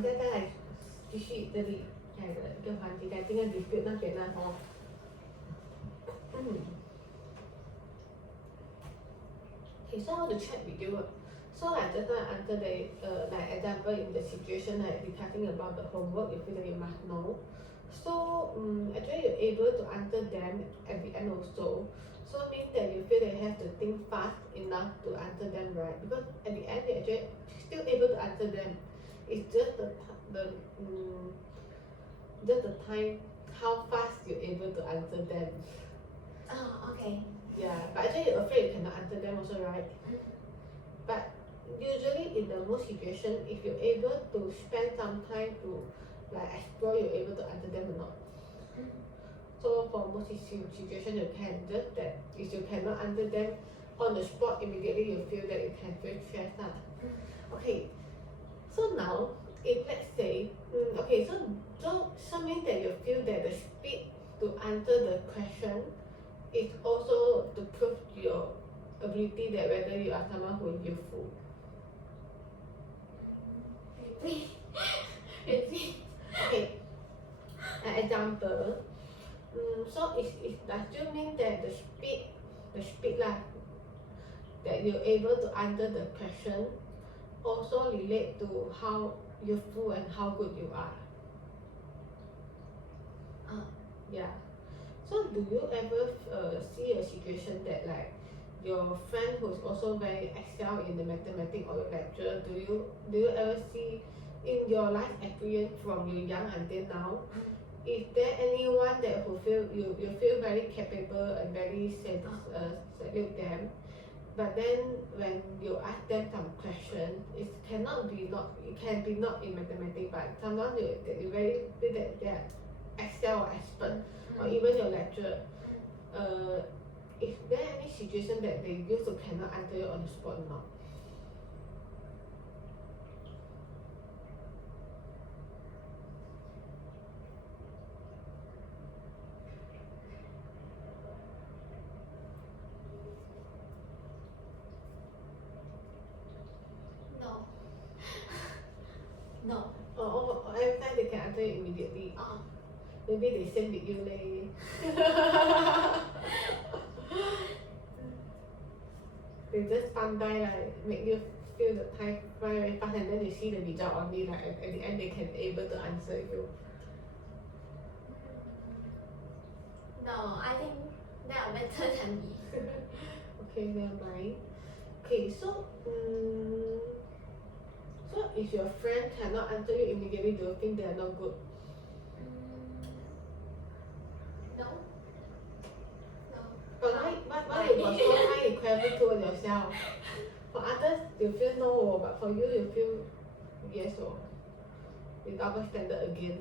们现在来继续这里来的一个环节，在这个 dispute 那边呢Okay, so I want to check with you. So like just now answer the like example in the situation like discussing about the homework you feel that you must know. So actually you're able to answer them at the end also. So means that you feel that you have to think fast enough to answer them, right? Because at the end you're actually still able to answer them. It's just just the time how fast you're able to answer them. Oh, okay. Yeah, but actually you're afraid you cannot answer them also, right? But usually in the most situation, if you're able to spend some time to like explore, you're able to answer them or not. So for most situation you can, just that if you cannot answer them on the spot immediately, you feel that you can feel stressed. Okay, so now if let's say, okay, so means that you feel that the speed to answer the question is also to prove your ability that whether you are someone who is useful. Repeat. Okay, an example. So it does you mean that the speed lah, that you're able to answer the question also relate to how useful and how good you are. Yeah. So do you ever see a situation that like your friend who's also very excel in the mathematics or your lecturer, do you ever see in your life experience from you young until now, is there anyone that who feel you feel very capable and very salute them, but then when you ask them some question, it can be not in mathematics, but someone that you very feel that they are excel or expert, or even your lecturer, is there any situation that they used to cannot answer you on the spot or not? No. No. Or every time they can answer you immediately. Maybe they same with you leh. They just pandai like make you feel the time fly very fast, and then you see the result only like at the end they can able to answer you. No, I think they are better than me. Okay, never mind. Okay, so so if your friend cannot answer you immediately, do you think they are not good? No. But why you got so high requirement toward yourself? For others you feel no, but for you you feel yes or with double standard again.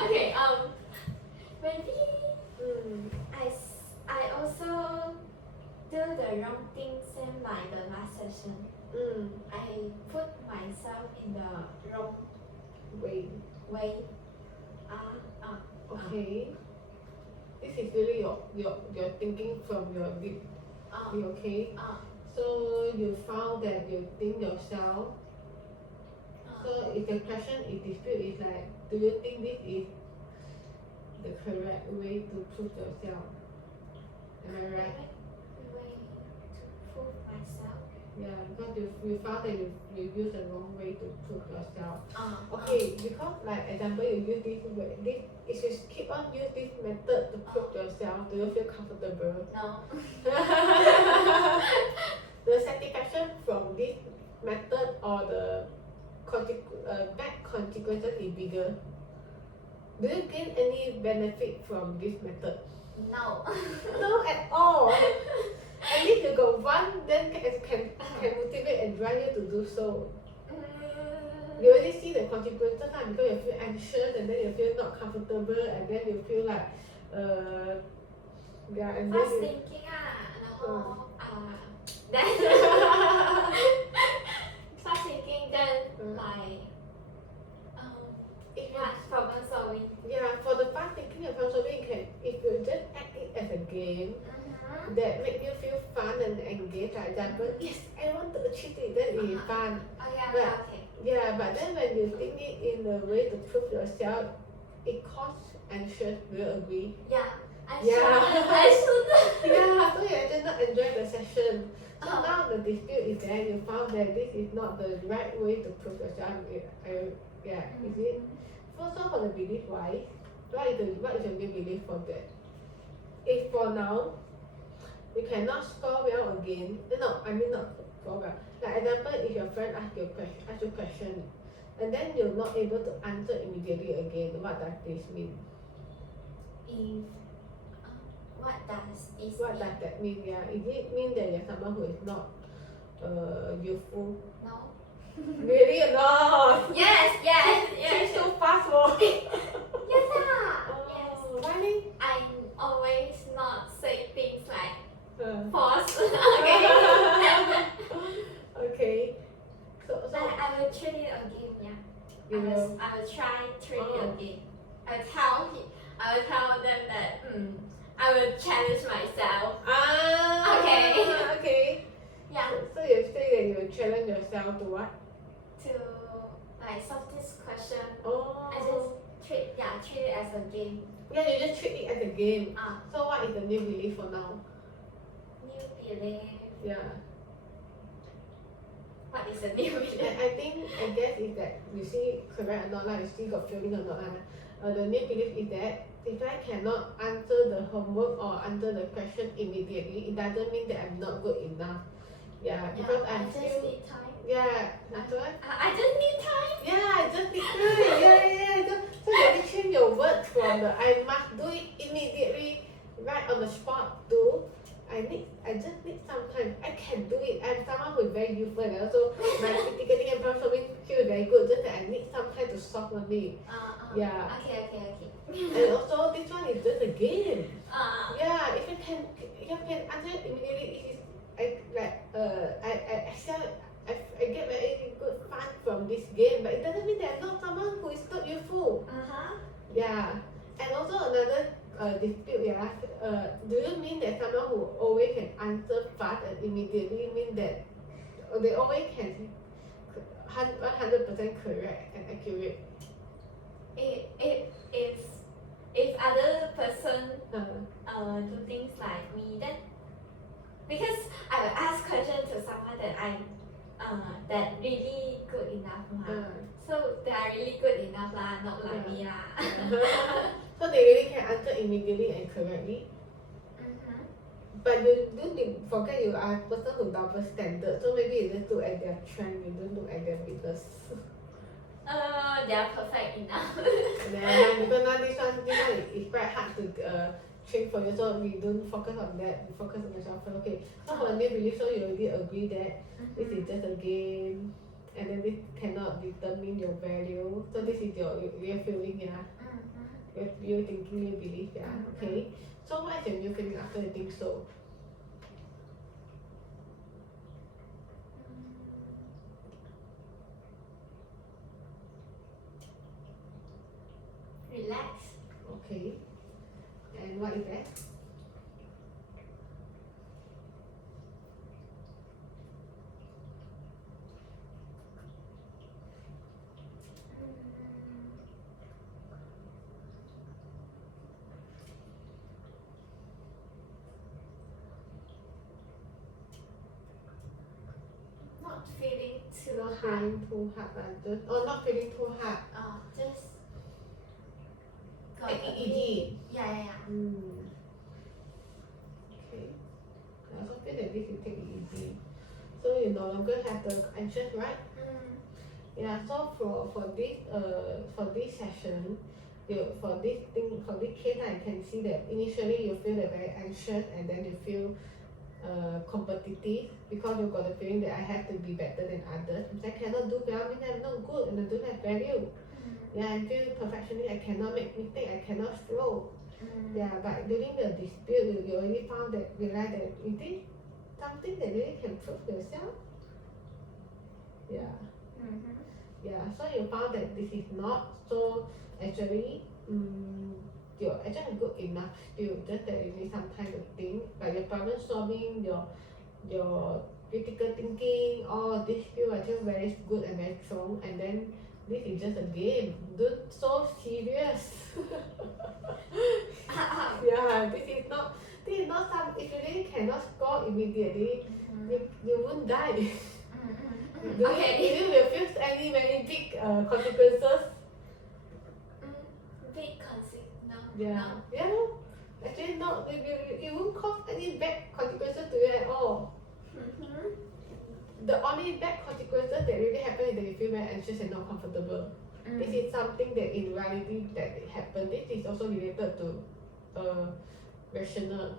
Okay, maybe Mm. I also do the wrong thing same like the last session. I put myself in the wrong Wait. way. Okay. This is really your thinking from your deep. You okay? So you found that you think yourself. So if the question is dispute is like, do you think this is the correct way to prove yourself? Am I right? Way to prove myself. Yeah, because you found that you use the wrong way to prove yourself. Okay, because like example you use this way, if you keep on use this method to prove yourself, do you feel comfortable? No. The satisfaction from this method or the bad consequences is bigger. Do you gain any benefit from this method? No. No at all. At least you got one, then can motivate and drive you to do so. You already see the consequences because you feel anxious, and then you feel not comfortable, and then you feel like yeah, and then fast you thinking 然后then fast thinking then like if you what problem solving. yeah, for the fast thinking and problem solving, you can if you just act it as a game that make you feel fun and engaged. For example, yes, I want to achieve it, then it is fun. Oh yeah, But okay. yeah, but then when you think it in a way to prove yourself, it causes anxious. Do you agree? Yeah, I Yeah. should. Yeah, so you actually not enjoy the session. So now the dispute is that you found that this is not the right way to prove yourself. Yeah, is it? First of all, for the belief wise, what is your new belief for that? If for now you cannot score well again, no, I mean not score well. Like example, if your friend ask you question, and then you're not able to answer immediately again, what does this mean? If what does this What mean? does that mean? Yeah, is it mean that you're someone who is not useful? No. Really or not? Yes. Change so fast, oh. Yes. Oh, why? I'm always not say things like Uh. pause. Okay. So But I will treat it again. Yeah. you will. I will try treat it again. I will tell them that I will challenge myself. Okay. Yeah. So you say that you will challenge yourself to what? To like solve this question. Oh. I just treat it as a game. Yeah, you just treat it as a game. Ah. So what is the new belief for now? New belief. Yeah. What is a new belief? I guess is that you see correct or not, like you still got feeling or not. The new belief is that if I cannot answer the homework or answer the question immediately, it doesn't mean that I'm not good enough. Yeah, because I I'm just still. need time. Yeah, that's what? I just need time. Yeah, I just need time. Yeah. So you change your words from the I must do it immediately, right on the spot to I just need some time. I can do it. I'm someone who is very youthful and also my critical and problem solving skill is very good. Just that I need some time to solve only. Yeah. Okay. And also this one is just a game. Yeah, if you can answer it immediately, it is I excel. I get very good fun from this game, but it doesn't mean that I'm not someone who is not useful. Yeah, and also another dispute. Yeah, do you mean that someone who always can answer fast and immediately mean that they always can 100% correct and accurate? If other person do things like me, then because I will ask question to someone that really good enough so they are really good enough not like me So they really can answer immediately and correctly. But you don't forget you are a person who double standard, so maybe you just look at their strength, you don't look at their weakness. they are perfect enough. Because now this one is quite hard to train for you, so we don't focus on that, we focus on yourself first. Okay, so for new belief, so you already agree that this is just a game and then this cannot determine your value. So this is your feeling, yeah? You're thinking new belief, yeah? Okay. So what is your new feeling after you think so? Relax. Okay. And what is that? Not feeling too Not hard. feeling too hard, not feeling too hard. Just Take it easy. Yeah. Okay. I also feel that this is take it easy. So you no longer have the anxious, right? Yeah. So for this session, for this case, I can see that initially you feel that very anxious and then you feel competitive because you got the feeling that I have to be better than others. If I cannot do well, means I'm not good and I don't have value. Yeah, I feel perfectionist. I cannot make mistake. I cannot fail. Yeah, but during the dispute, you already realize that it is something that really can prove yourself. Yeah. Yeah, so you found that this is not so actually you're actually good enough still, just that you need some time to think, like your problem solving, your critical thinking, all this skill are just very good and very strong, and then this is just a game, don't so serious. Yeah, this is not some, if you really cannot score immediately, you won't die. Okay. You will face any very big consequences. Big consequence? No. Yeah. No. Yeah, no. Actually no, it won't cause any bad consequences to you at all. The only bad consequences that really happen is that you feel very anxious and not comfortable. This is something that in reality that happen. This is also related to rational.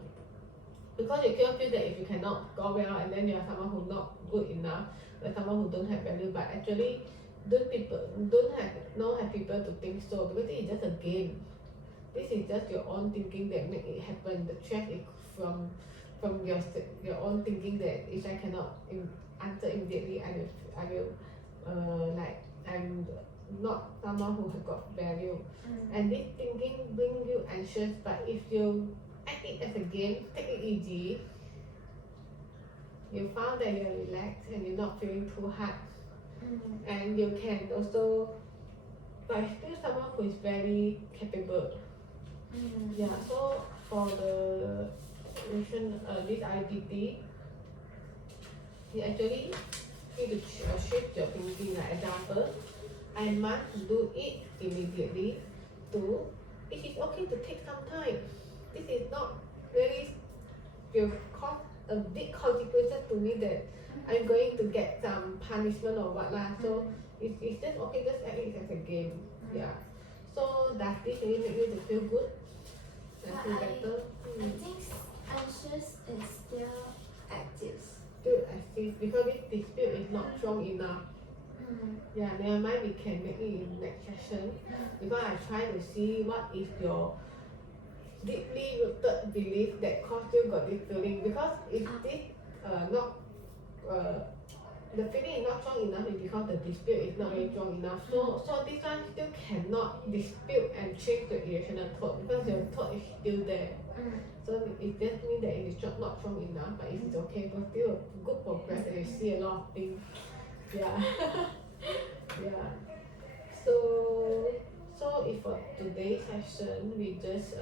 Because you cannot feel that if you cannot score well and then you are someone who not good enough, like someone who don't have value, but actually don't have people to think so, because it is just a game. This is just your own thinking that make it happen. The threat is from your own thinking that if I cannot answer immediately, I will like I'm not someone who have got value, and this thinking bring you anxious. But if you act it as a game, take it easy, you found that you're relaxed and you're not feeling too hard, and you can also, but still someone who is very capable. Yeah, so for the this REBT, you actually need to shift your thinking. Like example, I must do it immediately. To, it is okay to take some time. This is not really will cause a big consequences to me that I'm going to get some punishment or what lah. So it's just okay, just act it as a game. Yeah. So does this really make you to feel good and feel better? I think anxious is still active. Still active because this dispute is not strong enough. Yeah, never mind, we can make it in next session, because I try to see what is your deeply rooted belief that caused you got this feeling. Because if this not the feeling is not strong enough, is because the dispute is not very strong enough. So this one still cannot dispute and change the irrational thought, because your thought is still there. So it just means that it is not strong enough, but it is okay, but still good progress and you see a lot of things. Yeah. Yeah. So if for today's session we just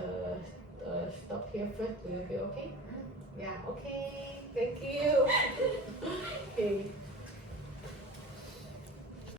stop here first, will you be okay? Yeah, okay. Thank you.